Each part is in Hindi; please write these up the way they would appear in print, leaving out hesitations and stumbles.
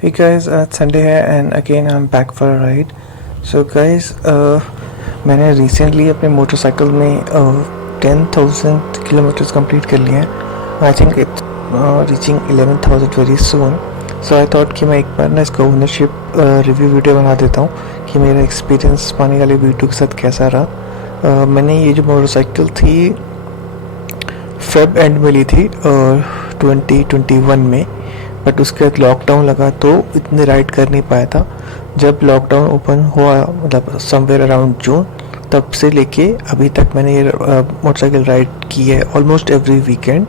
Hey guys, it's Sunday here and again I'm back for a ride. So guys, मैंने recently अपने मोटरसाइकिल में 10,000 किलोमीटर्स कंप्लीट कर लिए हैं. आई think it's reaching 11,000 very soon. So I thought कि मैं एक बार ना इसका ओनरशिप रिव्यू वीडियो बना देता हूँ कि मेरा एक्सपीरियंस पानी वाले वीडियो के साथ कैसा रहा. मैंने ये जो मोटरसाइकिल थी फेब एंड में ली थी 2021 में, बट उसके बाद लॉकडाउन लगा तो इतने राइड कर नहीं पाया था. जब लॉकडाउन ओपन हुआ मतलब समवेयर अराउंड जून, तब से लेके अभी तक मैंने ये मोटरसाइकिल राइड की है ऑलमोस्ट एवरी वीकेंड.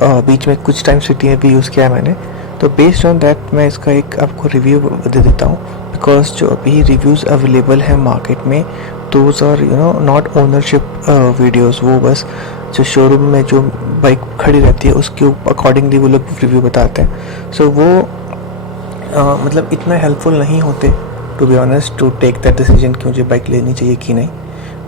बीच में कुछ टाइम सिटी में भी यूज़ किया है मैंने. तो बेस्ड ऑन दैट मैं इसका एक आपको रिव्यू दे देता हूँ, बिकॉज जो अभी रिव्यूज़ अवेलेबल हैं मार्केट में those are not ownership videos. वो बस जो शोरूम में जो बाइक खड़ी रहती है उसके अकॉर्डिंगली वो लोग रिव्यू बताते हैं. सो वो मतलब इतना हेल्पफुल नहीं होते to be honest to take that decision कि मुझे बाइक लेनी चाहिए कि नहीं.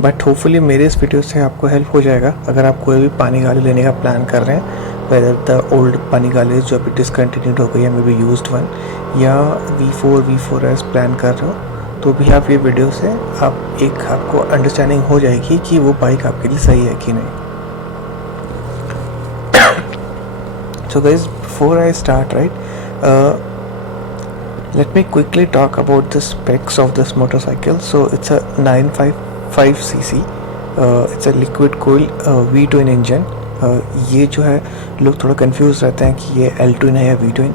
बट होपफुली मेरे इस वीडियो से आपको हेल्प हो जाएगा अगर आप कोई भी पानी गाड़ी लेने का प्लान कर रहे हैं, वेदर द ओल्ड पानी गाड़ी जो अभी डिसकंटिन्यूड हो गई है मे बी यूज्ड वन, या V4S प्लान कर रहे हो, तो भी आप ये वीडियो से आपको अंडरस्टैंडिंग हो जाएगी कि वो बाइक आपके लिए सही है कि नहीं. So guys, before I start, let me quickly talk about the specs of this motorcycle. So it's a 955cc. It's a liquid cooled V twin engine. ये जो है लोग थोड़ा कंफ्यूज रहते हैं कि ये L twin है या V twin.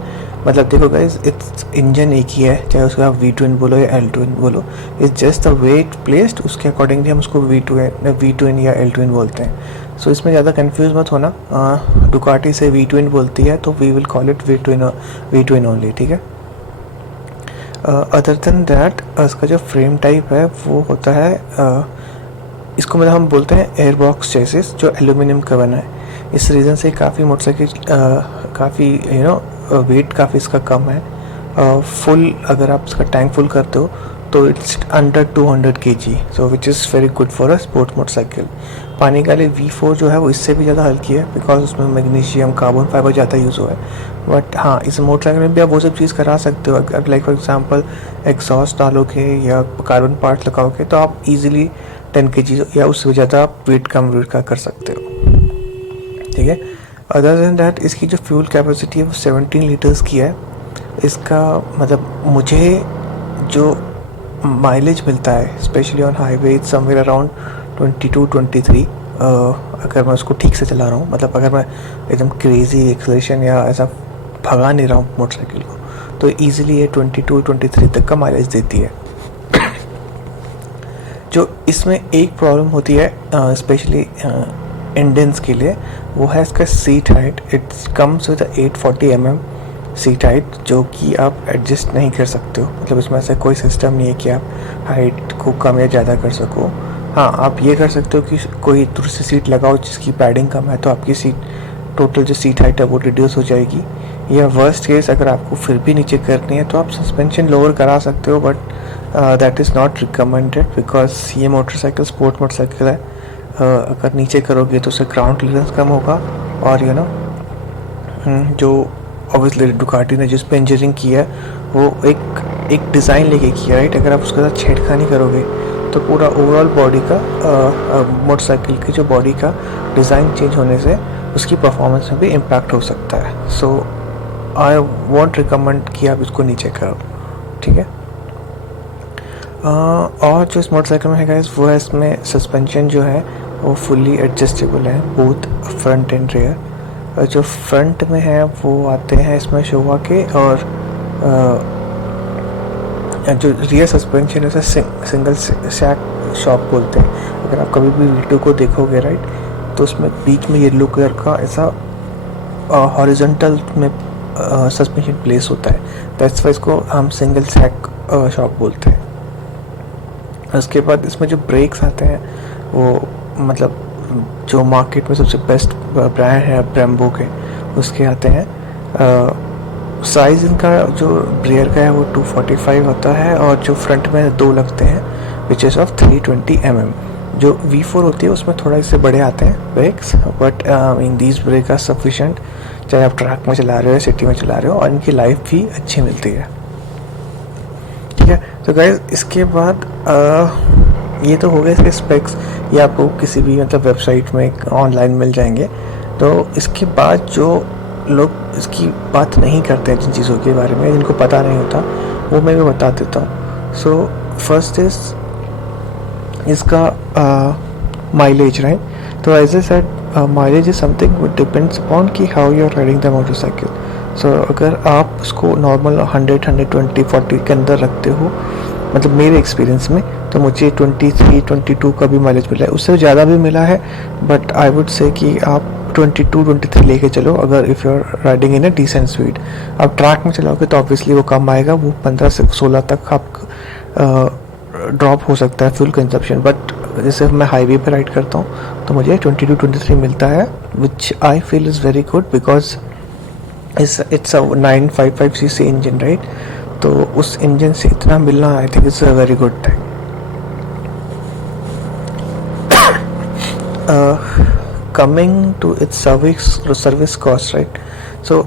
मतलब देखो गाइज, इट्स इंजन एक ही है, चाहे उसको आप V twin बोलो या L twin बोलो. It's just the way it placed, उसके अकॉर्डिंगली हम उसको V twin या L twin बोलते हैं. सो इसमें ज़्यादा कंफ्यूज मत होना. डुकाटी से V twin बोलती है तो we will call it V twin only, ठीक है. अदर देन दैट इसका जो फ्रेम टाइप है वो होता है इसको मतलब हम बोलते हैं एयर बॉक्स चेसिस, जो एल्यूमिनियम का बना है. इस रीज़न से काफ़ी मोटरसाइकिल काफ़ी वेट काफ़ी इसका कम है. फुल अगर आप इसका टैंक फुल करते हो तो it's under 200 kg, so which is very good for a sport motorcycle. पानी वाले V4 जो है वो इससे भी ज़्यादा हल्की है बिकॉज उसमें मैग्नीशियम कार्बन फाइबर ज़्यादा यूज़ हुआ है. बट हाँ, इस मोटरसाइकिल में भी आप वो सब चीज़ करा सकते हो. अगर लाइक फॉर एग्जांपल एग्जॉस्ट डालोगे या कार्बन पार्ट लगाओगे तो आप इजीली 10 kg या उससे ज़्यादा आप वेट का कर सकते हो, ठीक है. अदर देन दैट इसकी जो फ्यूल कैपेसिटी है वो 17 लीटर्स की है. इसका मतलब मुझे जो माइलेज मिलता है specially on highway it's somewhere around 22-23. अगर मैं उसको ठीक से चला रहा हूँ, मतलब अगर मैं एकदम क्रेजी एक्सेलरेशन या ऐसा भगा नहीं रहा हूँ मोटरसाइकिल को, तो ईज़िली ये 22-23 तक का माइलेज देती है. जो इसमें एक प्रॉब्लम होती है स्पेशली इंडियंस के लिए, वो है इसका seat height. It's comes with 840 mm seat height, जो कि आप एडजस्ट नहीं कर सकते हो. मतलब इसमें ऐसा कोई सिस्टम नहीं है कि आप हाइट को कम या ज़्यादा कर सको. हाँ, आप ये कर सकते हो कि कोई दूसरी सीट लगाओ जिसकी पैडिंग कम है, तो आपकी सीट टोटल जो सीट हाइट है वो रिड्यूस हो जाएगी. या वर्स्ट केस अगर आपको फिर भी नीचे करनी है तो आप सस्पेंशन लोअर करा सकते हो, but that is not recommended because ये मोटरसाइकिल स्पोर्ट मोटरसाइकिल है. अगर नीचे करोगे तो उससे ग्राउंड क्लियरेंस कम होगा. और जो ऑब्वियसली डुकाटी ने जिस पे इंजीनियरिंग किया है वो एक डिज़ाइन लेके किया, राइट. अगर आप उसके साथ छेड़खानी करोगे तो पूरा ओवरऑल बॉडी का मोटरसाइकिल की जो बॉडी का डिज़ाइन चेंज होने से उसकी परफॉर्मेंस में भी इम्पैक्ट हो सकता है. सो आई वॉन्ट रिकमेंड कि आप इसको नीचे करो, ठीक है. और जो इस मोटरसाइकिल में है गाइस वो है, इसमें सस्पेंशन जो है वो फुली एडजस्टेबल है, बोथ फ्रंट एंड रेयर. जो फ्रंट में है वो आते हैं इसमें शोवा के, और जो रियर सस्पेंशन है उसे सिंगल शैक शॉक बोलते हैं. अगर आप कभी भी V2 को देखोगे, राइट, तो उसमें बीच में येलो कलर का ऐसा हॉरिजॉन्टल में सस्पेंशन प्लेस होता है. दैट्स वाई इसको हम सिंगल शैक शॉक बोलते हैं. उसके बाद इसमें जो ब्रेक्स आते हैं वो मतलब जो मार्केट में सबसे बेस्ट ब्रांड है ब्रेम्बो के, उसके आते हैं. साइज़ इनका जो रियर का है वो 245 होता है, और जो फ्रंट में 2 लगते हैं विच इज़ ऑफ 320 mm. जो V4 होती है उसमें थोड़ा इससे बड़े आते हैं brakes, but in these brake are sufficient चाहे आप ट्रैक में चला रहे हो या सिटी में चला रहे हो, और इनकी लाइफ भी अच्छी मिलती है। ठीक है, तो गाइस इसके बाद ये तो हो गए इसके स्पेक्स, ये आपको किसी भी मतलब वेबसाइट में ऑनलाइन मिल जाएंगे। तो इसके बाद जो लोग इसकी बात नहीं करते हैं जिन चीज़ों के बारे में, जिनको पता नहीं होता, वो मैं भी बता देता हूँ। सो फर्स्ट इज इसका माइलेज, राइट। तो as I said mileage is something which depends upon कि how you are riding the motorcycle. So अगर आप उसको नॉर्मल 100, 120, 40 के अंदर रखते हो, मतलब मेरे एक्सपीरियंस में तो मुझे 23, 22 का भी माइलेज मिला है, उससे ज़्यादा भी मिला है, बट आई वुड से कि आप 22, 23 लेके चलो अगर if you are riding in a decent speed. आप ट्रैक में चलाओगे तो ऑब्वियसली वो कम आएगा, वो 15 से 16 तक आप ड्रॉप हो सकता है फ्यूल कंजप्शन। बट जैसे मैं हाईवे पे राइड करता हूँ तो मुझे 22, 23 मिलता है, which I feel is very good because it's a 955cc engine, right. तो उस इंजन से इतना मिलना I think it's a very good thing. Coming to its service cost, right? So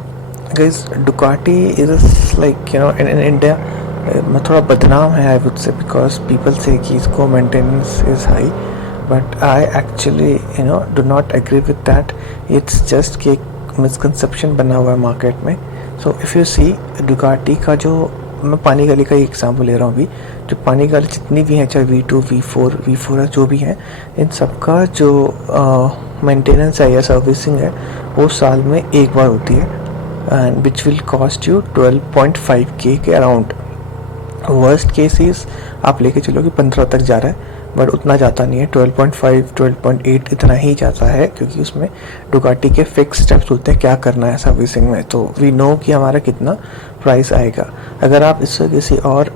guys, Ducati is like, you know, in India मैं थोड़ा बदनाम है I would say, because people say कि इसको maintenance is high, but I actually you know do not agree with that. It's just कि एक मिसकंसेप्शन बना हुआ है मार्केट में। So if you see Ducati का जो, मैं पानी गाली का ही एग्जाम्पल ले रहा हूँ अभी, जो पानी गाली जितनी भी हैं, चाहे V2, V4 है, जो भी हैं, इन सबका जो मेंटेनेंस है या सर्विसिंग है वो साल में एक बार होती है, and which will cost you 12.5K के अराउंड। वर्स्ट केसेस आप लेके चलो कि 15 तक जा रहा है, बट उतना जाता नहीं है, 12.5, 12.8 इतना ही जाता है, क्योंकि उसमें डुकाटी के फिक्स स्टेप्स होते हैं क्या करना है सर्विसिंग में, तो वी नो कि हमारा कितना प्राइस आएगा। अगर आप इससे किसी और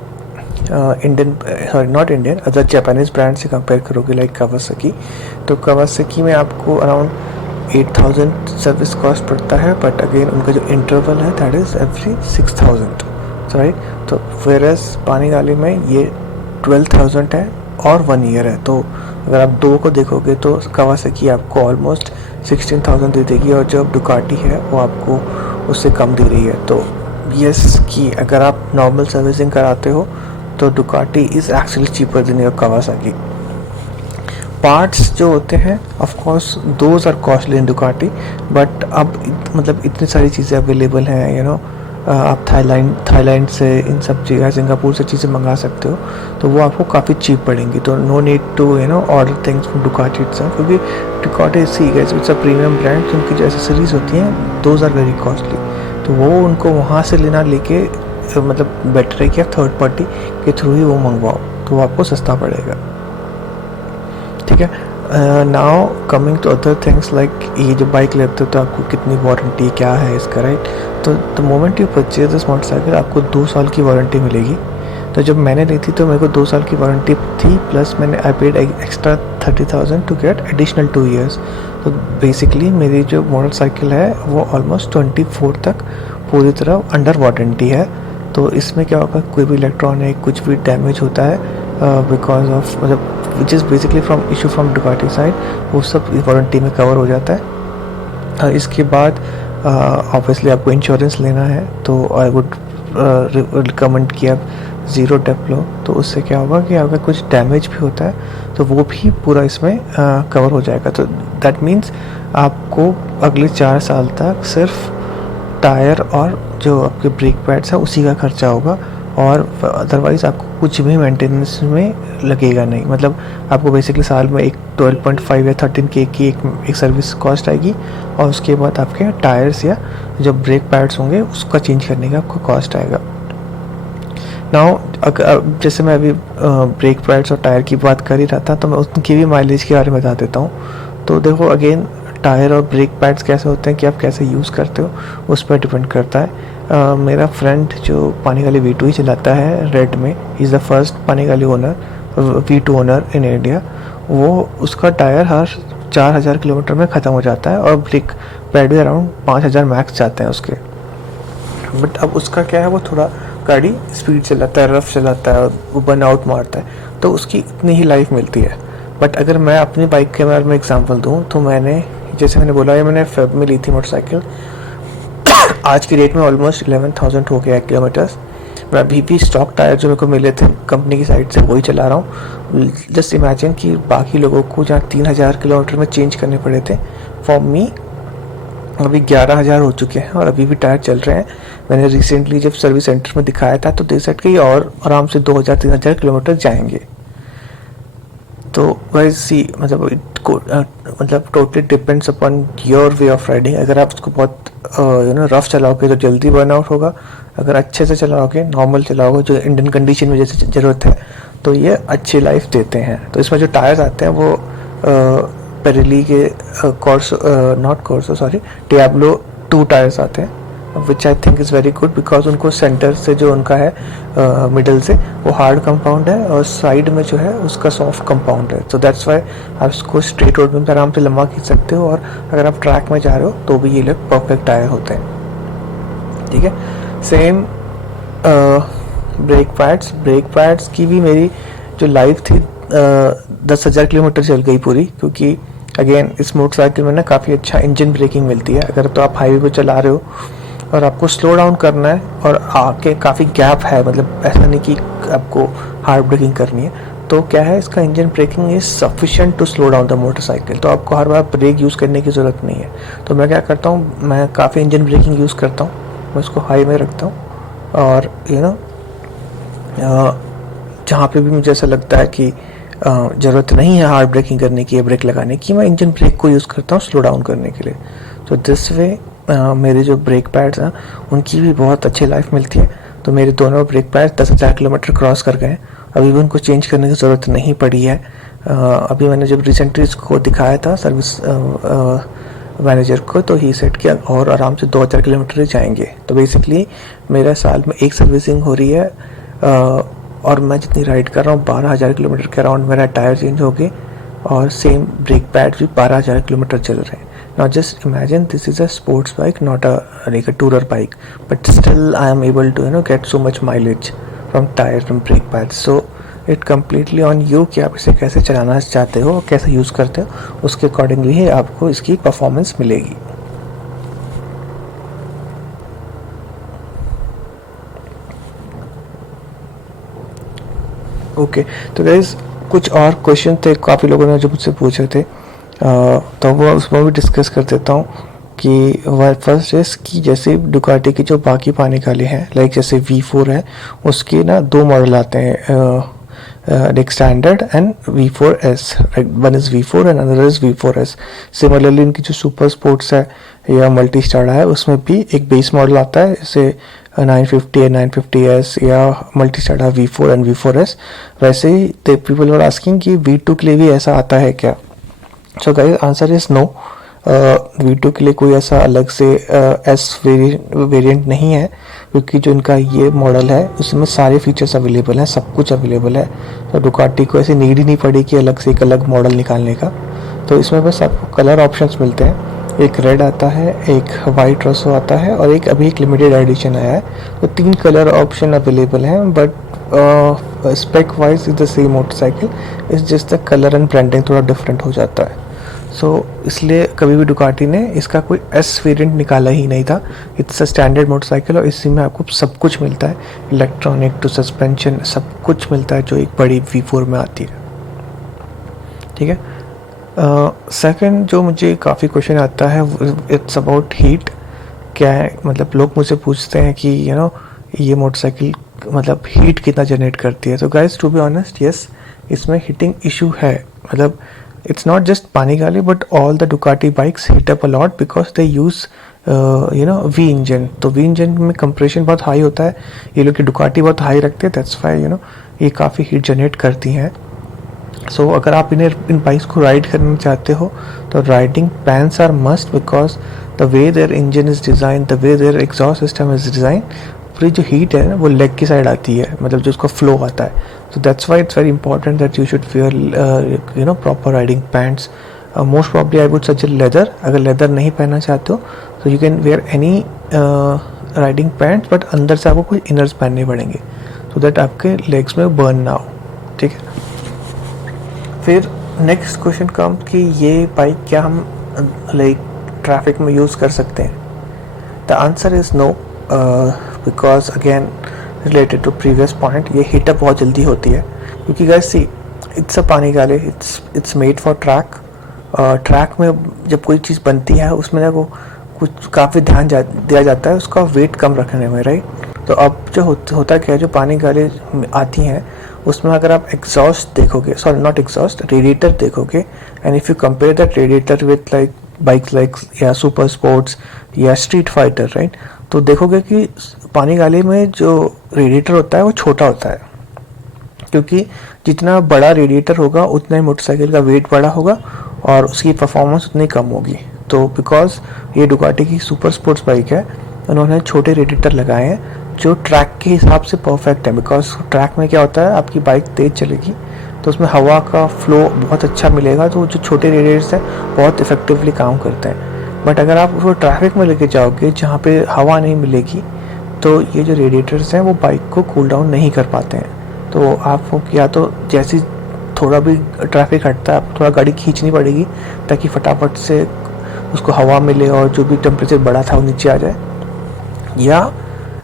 Indian, sorry not Indian, other Japanese brand से कंपेयर करोगे लाइक कावासाकी, तो कावासाकी में आपको अराउंड 8,000 सर्विस कॉस्ट पड़ता है, बट अगेन उनका जो इंटरवल है दैट इज़ एवरी 6,000, राइट। तो वेरस पानी गाली में ये 12,000 है और 1 ईयर है। तो अगर आप दो को देखोगे तो कावासाकी आपको ऑलमोस्ट 16,000 दे देगी, और जो डुकाटी है वो आपको उससे कम दे रही है। तो यस कि अगर आप नॉर्मल सर्विसिंग कराते हो तो Ducati is actually cheaper than your Kawasaki. Parts जो होते हैं of course those are costly in Ducati, but अब मतलब इतनी सारी चीज़ें अवेलेबल हैं, यू नो, आप थाईलैंड से, इन सब जगह सिंगापुर से चीज़ें मंगा सकते हो, तो वो आपको काफ़ी चीप पड़ेंगी। तो no need to you know order things from Ducati itself, क्योंकि Ducati see guys it's a premium brand, उनकी जो एसेसरीज होती हैं दोज आर वेरी कॉस्टली, तो वो उनको वहाँ से लेके मतलब बेटर है कि आप थर्ड पार्टी के थ्रू ही वो मंगवाओ, तो वो आपको सस्ता पड़ेगा। ठीक है, now coming to other things like ये जो बाइक लेते हो तो आपको कितनी वारंटी क्या है इसका, राइट। तो the moment you purchase this motorcycle आपको 2 साल की वारंटी मिलेगी। तो जब मैंने ली थी तो मेरे को 2 साल की वारंटी थी, प्लस मैंने I paid extra 30,000 to get additional 2 years. तो बेसिकली मेरी जो मोटरसाइकिल है वो ऑलमोस्ट 24 तक पूरी तरह अंडर वारंटी है। तो इसमें क्या होगा, कोई भी इलेक्ट्रॉनिक कुछ भी डैमेज होता है बिकॉज ऑफ मतलब which is basically from issue from Ducati side, वो सब वारंटी में कवर हो जाता है। इसके बाद ऑब्वियसली आपको इंश्योरेंस लेना है, तो आई वुड रिकमेंड कि आप ज़ीरो डेप लो। तो उससे क्या होगा कि अगर कुछ डैमेज भी होता है तो वो भी पूरा इसमें कवर हो जाएगा। तो दैट मीन्स आपको अगले 4 साल तक सिर्फ टायर और जो आपके ब्रेक पैड्स हैं उसी का खर्चा होगा, और अदरवाइज़ आपको कुछ भी मेंटेनेंस में लगेगा नहीं। मतलब आपको बेसिकली साल में एक 12.5 या 13K की एक सर्विस कॉस्ट आएगी, और उसके बाद आपके टायर्स या जो ब्रेक पैड्स होंगे उसका चेंज करने का आपको कॉस्ट आएगा। नाउ जैसे मैं अभी ब्रेक पैड्स और टायर की बात कर ही रहा था, तो मैं उनकी भी माइलेज के बारे में बता देता हूँ। तो देखो अगेन टायर और ब्रेक पैड्स कैसे होते हैं कि आप कैसे यूज़ करते हो उस पर डिपेंड करता है। मेरा फ्रेंड जो पानी गाली V2 ही चलाता है रेड में, इज़ द फर्स्ट पानी गाली owner, V2 owner in India. वो उसका टायर हर 4,000 किलोमीटर में ख़त्म हो जाता है, और ब्रेक पैड भी अराउंड 5,000 मैक्स जाते हैं उसके। बट अब उसका क्या है, वो थोड़ा गाड़ी स्पीड चलाता है, रफ चलाता है, और वो बर्न आउट मारता है, तो उसकी इतनी ही लाइफ मिलती है। बट अगर मैं अपनी बाइक के बारे में एग्जांपल दूं, तो मैंने जैसे मैंने बोला है, मैंने फेब में ली थी मोटरसाइकिल, आज की डेट में ऑलमोस्ट 11,000 हो गया किलोमीटर्स। मैं अभी भी स्टॉक टायर जो मेरे को मिले थे कंपनी की साइड से वही चला रहा हूँ। जस्ट इमेजिन कि बाकी लोगों को जहाँ 3,000 किलोमीटर में चेंज करने पड़े थे, फॉर मी अभी 11,000 हो चुके हैं और अभी भी टायर चल रहे हैं। मैंने रिसेंटली जब सर्विस सेंटर में दिखाया था तो दे सेड कि और आराम से 2,000-3,000 किलोमीटर जाएंगे। तो गाइस सी मतलब totally depends upon your way of riding. अगर आप उसको बहुत रफ चलाओगे तो जल्दी बर्नआउट होगा, अगर अच्छे से चलाओगे, नॉर्मल चलाओगे, जो इंडियन कंडीशन में जैसे ज़रूरत है, तो ये अच्छी लाइफ देते हैं। तो इसमें जो टायर्स आते हैं वो पेरेली के डियाब्लो 2 टायर्स आते हैं, which I think is very good because उनको सेंटर से जो उनका है मिडल से वो हार्ड कंपाउंड है और साइड में जो है उसका सॉफ्ट कंपाउंड है। सो दैट्स वाई आप इसको स्ट्रेट रोड में आराम से लंबा खींच सकते हो और अगर आप ट्रैक में जा रहे हो तो भी ये लोग परफेक्ट टायर होते हैं। ठीक है, सेम ब्रेक पैड्स की भी मेरी जो लाइफ थी 10,000 किलोमीटर चल गई पूरी, क्योंकि अगेन इस मोटरसाइकिल में ना काफ़ी अच्छा इंजन ब्रेकिंग मिलती है। अगर तो आप हाईवे पे चला रहे हो और आपको स्लो डाउन करना है और आके काफ़ी गैप है, मतलब ऐसा नहीं कि आपको हार्ड ब्रेकिंग करनी है, तो क्या है इसका engine braking is sufficient to slow down the motorcycle. तो आपको हर बार ब्रेक यूज़ करने की ज़रूरत नहीं है। तो मैं क्या करता हूँ, मैं काफ़ी इंजन ब्रेकिंग यूज़ करता हूँ, मैं उसको हाई में रखता हूँ और जहाँ पे भी मुझे ऐसा लगता है कि ज़रूरत नहीं है हार्ड ब्रेकिंग करने की या ब्रेक लगाने की, मैं इंजन ब्रेक को यूज़ करता हूँ स्लो डाउन करने के लिए। तो दिस वे मेरे जो ब्रेक पैड्स हैं उनकी भी बहुत अच्छी लाइफ मिलती है। तो मेरे दोनों ब्रेक पैड्स 10,000 किलोमीटर क्रॉस कर गए हैं, अभी भी उनको चेंज करने की ज़रूरत नहीं पड़ी है। अभी मैंने जब रिसेंटली इसको दिखाया था सर्विस मैनेजर को, तो ही सेट किया और आराम से 2,000 किलोमीटर ही जाएंगे। तो बेसिकली मेरा साल में एक सर्विसिंग हो रही है और मैं जितनी राइड कर रहा हूँ 12,000 किलोमीटर के अराउंड मेरा टायर चेंज हो गए और सेम ब्रेक पैड भी 12,000 किलोमीटर चल रहे हैं। Now just imagine this is a sports bike, not a tourer bike, but still I am able to get so much mileage from tires and brake pads. So it completely on you कि आप इसे कैसे चलाना चाहते हो, कैसे यूज़ करते हो, उसके अकॉर्डिंगली ही आपको इसकी परफॉर्मेंस मिलेगी। ओके तो गाइस कुछ और क्वेश्चन थे काफ़ी लोगों ने जो मुझसे पूछे थे, तो वो उसमें भी डिस्कस कर देता हूँ कि फर्स्ट इस कि जैसे डुकाटी की जो बाकी पाने वाले हैं, लाइक जैसे V4 है, उसके ना 2 मॉडल आते हैं, एक standard and V4S। One is V4 and another is V4S। Similarly इनकी जो सुपर स्पोर्ट्स है या मल्टी स्टार है उसमें भी एक बेस मॉडल आता है, जैसे 950 है 950S या multi star V4 and V4S। वैसे ही पीपल आर आस्किंग कि V2 के लिए भी ऐसा आता है क्या। So guys answer is no. V2 के लिए कोई ऐसा अलग से एस वेरिएंट नहीं है, क्योंकि जो इनका ये मॉडल है उसमें सारे फीचर्स अवेलेबल हैं, सब कुछ अवेलेबल है। तो डुकाटी को ऐसी नीड ही नहीं पड़ी कि अलग से एक अलग मॉडल निकालने का। तो इसमें बस आपको कलर ऑप्शंस मिलते हैं, एक रेड आता है, एक वाइट रसो आता है और एक अभी एक लिमिटेड एडिशन आया है। तो 3 कलर ऑप्शन अवेलेबल हैं, but spec wise is the same motorcycle, is just the colour and branding थोड़ा डिफरेंट हो जाता है। सो इसलिए कभी भी डुकाटी ने इसका कोई एस वेरिएंट निकाला ही नहीं था। इट्स अ स्टैंडर्ड मोटरसाइकिल और इसी में आपको सब कुछ मिलता है, इलेक्ट्रॉनिक टू सस्पेंशन सब कुछ मिलता है जो एक बड़ी V4 में आती है। ठीक है, सेकंड जो मुझे काफ़ी क्वेश्चन आता है इट्स अबाउट हीट। क्या है, मतलब लोग मुझसे पूछते हैं कि ये मोटरसाइकिल मतलब हीट कितना जनरेट करती है। तो guys to be honest yes, इसमें हीटिंग इशू है। मतलब it's not just Panigale but all the Ducati bikes heat up a lot because they use V engine। तो V engine में कंप्रेशन बहुत हाई होता है, ये लोग की Ducati बहुत हाई रखते हैं, दैट्स वाई ये काफ़ी हीट जनरेट करती हैं। सो अगर आप इन बाइक्स को राइड करना चाहते हो तो riding pants are must, because the way their engine is design, the way their exhaust system is design, पूरी जो हीट है ना वो लेग की साइड आती है, मतलब जो उसका फ्लो आता है। So that's why it's very important that you should wear proper riding pants। Most probably I would suggest leather। अगर leather नहीं पहनना चाहते हो तो you can wear any riding pants, but अंदर से आपको कुछ inners पहनने पड़ेंगे so that आपके legs में burn ना हो। ठीक है, फिर नेक्स्ट क्वेश्चन कम कि ये बाइक क्या हम लाइक ट्रैफिक में यूज़ कर सकते हैं। The answer is no, because again related to previous point, ये हीटअप बहुत जल्दी होती है क्योंकि गाइस सी इट्स अ पानी गाले, it's made for track. Track में जब कोई चीज़ बनती है उसमें ना वो कुछ काफ़ी ध्यान दिया जाता है उसका वेट कम रखने में, राइट। तो अब जो होता क्या है, जो पानी गाले आती हैं उसमें अगर आप एग्जॉस्ट देखोगे, सॉरी नॉट एग्जॉस्ट, रेडिएटर देखोगे, and if you compare that radiator with like bikes like या सुपर स्पोर्ट्स या स्ट्रीट फाइटर, राइट, तो देखोगे कि पानी गाले में जो रेडिएटर होता है वो छोटा होता है, क्योंकि जितना बड़ा रेडिएटर होगा उतना ही मोटरसाइकिल का वेट बड़ा होगा और उसकी परफॉर्मेंस उतनी कम होगी। तो बिकॉज ये डुकाटी की सुपर स्पोर्ट्स बाइक है, उन्होंने छोटे रेडिएटर लगाए हैं जो ट्रैक के हिसाब से परफेक्ट है, बिकॉज ट्रैक में क्या होता है आपकी बाइक तेज़ चलेगी तो उसमें हवा का फ्लो बहुत अच्छा मिलेगा, तो जो छोटे रेडिएटर्स हैं बहुत इफेक्टिवली काम करते हैं। बट अगर आप उसको ट्रैफिक में लेके जाओगे जहाँ पे हवा नहीं मिलेगी तो ये जो रेडिएटर्स हैं वो बाइक को कूल डाउन नहीं कर पाते हैं। तो आपको या तो जैसी थोड़ा भी ट्रैफिक हटता है आप थोड़ा गाड़ी खींचनी पड़ेगी ताकि फटाफट से उसको हवा मिले और जो भी टेम्परेचर बढ़ा था वो नीचे आ जाए, या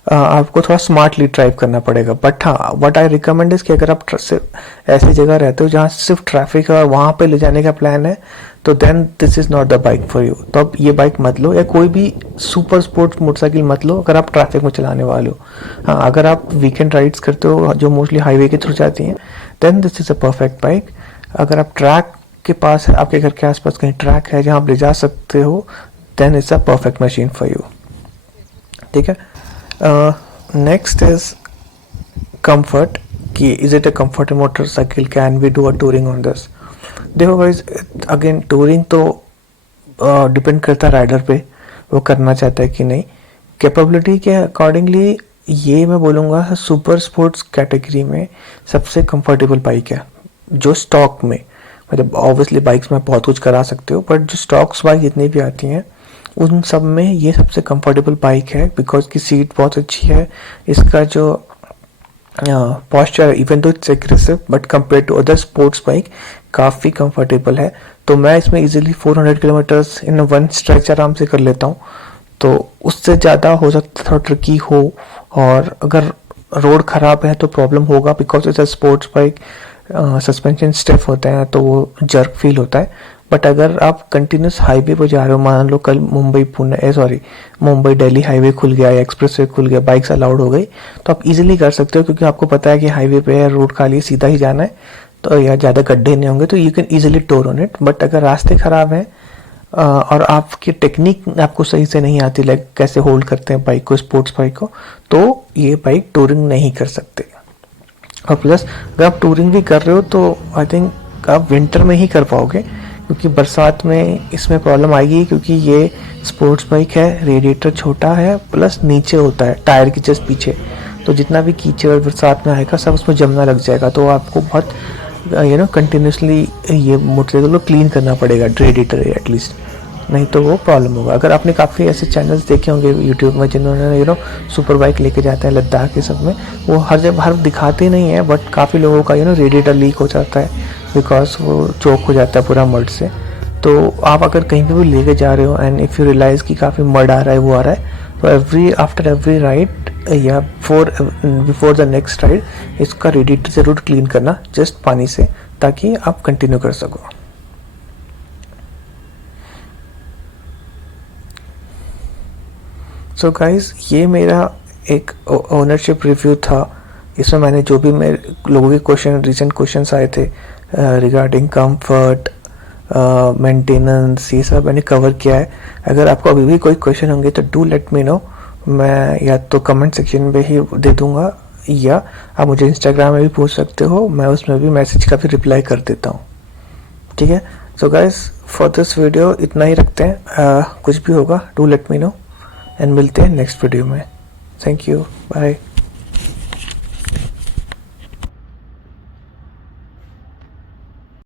आपको थोड़ा स्मार्टली ड्राइव करना पड़ेगा। बट हाँ, व्हाट आई रिकमेंड इज़ कि अगर आप सिर्फ ऐसी जगह रहते हो जहाँ सिर्फ ट्रैफिक है और वहाँ पे ले जाने का प्लान है तो then this is not the bike for you. तो अब ये बाइक मत लो या कोई भी सुपर स्पोर्ट्स मोटरसाइकिल मत लो अगर आप ट्रैफिक में चलाने वाले हो। हाँ, अगर आप वीकेंड राइड्स करते हो जो मोस्टली हाईवे के थ्रू जाती हैं then this is a perfect bike. अगर आप ट्रैक के पास है, आपके घर के आसपास कहीं ट्रैक है जहाँ आप ले जा सकते हो, then it's a perfect machine for you. ठीक है, नेक्स्ट इज कंफर्ट कि is it a comfort motorcycle, can we do a touring on this. देखो गाइस, अगेन टूरिंग तो डिपेंड करता है राइडर पे, वो करना चाहता है कि नहीं। कैपेबिलिटी के अकॉर्डिंगली ये मैं बोलूँगा सुपर स्पोर्ट्स कैटेगरी में सबसे कंफर्टेबल बाइक है जो स्टॉक में, मतलब ऑब्वियसली बाइक्स में बहुत कुछ करा सकते हो बट जो स्टॉक्स बाइक जितनी भी आती हैं उन सब में ये सबसे कंफर्टेबल बाइक है बिकॉज की सीट बहुत अच्छी है, इसका जो posture even though it's aggressive but compare to other sports bike काफ़ी कंफर्टेबल है। तो मैं इसमें easily 400 kilometres in one stretch आराम से कर लेता हूँ। तो उससे ज़्यादा हो सकता है थोड़ा ट्रिकी हो, और अगर रोड ख़राब है तो प्रॉब्लम होगा because it's a sports bike, suspension stiff होते हैं तो वो जर्क फील होता है। बट अगर आप कंटिन्यूस हाईवे पर जा रहे हो, मान लो कल मुंबई दिल्ली हाईवे खुल गया या एक्सप्रेस वे खुल गया, बाइक्स अलाउड हो गई, तो आप इजीली कर सकते हो क्योंकि आपको पता है कि हाईवे पे रोड खाली है, सीधा ही जाना है, तो या ज़्यादा गड्ढे नहीं होंगे, तो you can easily tour on it. But अगर रास्ते ख़राब हैं और आपकी टेक्निक आपको सही से नहीं आती, लाइक कैसे होल्ड करते हैं बाइक को, स्पोर्ट्स बाइक को, तो ये बाइक टूरिंग नहीं कर सकते। और प्लस अगर आप टूरिंग भी कर रहे हो तो आई थिंक आप विंटर में ही कर पाओगे क्योंकि बरसात में इसमें प्रॉब्लम आएगी, क्योंकि ये स्पोर्ट्स बाइक है, रेडिएटर छोटा है, प्लस नीचे होता है टायर के जस्ट पीछे, तो जितना भी कीचड़ बरसात में आएगा सब उसमें जमना लग जाएगा, तो आपको बहुत कंटिन्यूसली ये मोटरसाइकिल को क्लीन करना पड़ेगा रेडिएटर एटलीस्ट, नहीं तो वो प्रॉब्लम होगा। अगर आपने काफ़ी ऐसे चैनल्स देखे होंगे यूट्यूब में जिन्होंने सुपर बाइक लेके जाते हैं लद्दाख के सब में, वो हर दिखाते नहीं है बट काफ़ी लोगों का रेडिएटर लीक हो जाता है बिकॉज वो चोक हो जाता है पूरा मड से। तो आप अगर कहीं पे भी लेके जा रहे हो एंड इफ़ यू रियलाइज़ कि काफ़ी मड आ रहा है, वो आ रहा है, तो आफ्टर एवरी राइड या बिफोर द नेक्स्ट राइड इसका रेडिएटर ज़रूर क्लीन करना जस्ट पानी से, ताकि आप कंटिन्यू कर सको। सो गाइज, ये मेरा एक ओनरशिप रिव्यू था। इसमें मैंने जो भी मेरे लोगों के रिसेंट क्वेश्चंस आए थे रिगार्डिंग कंफर्ट, मेंटेनेंस, ये सब मैंने कवर किया है। अगर आपको अभी भी कोई क्वेश्चन होंगे तो डू लेट मी नो, मैं या तो कमेंट सेक्शन में ही दे दूंगा या आप मुझे इंस्टाग्राम में भी पूछ सकते हो, मैं उसमें भी मैसेज का भी रिप्लाई कर देता हूँ। ठीक है, so guys for this video इतना ही रखते हैं। कुछ भी होगा do let me know and मिलते हैं नेक्स्ट वीडियो में। Thank you, bye.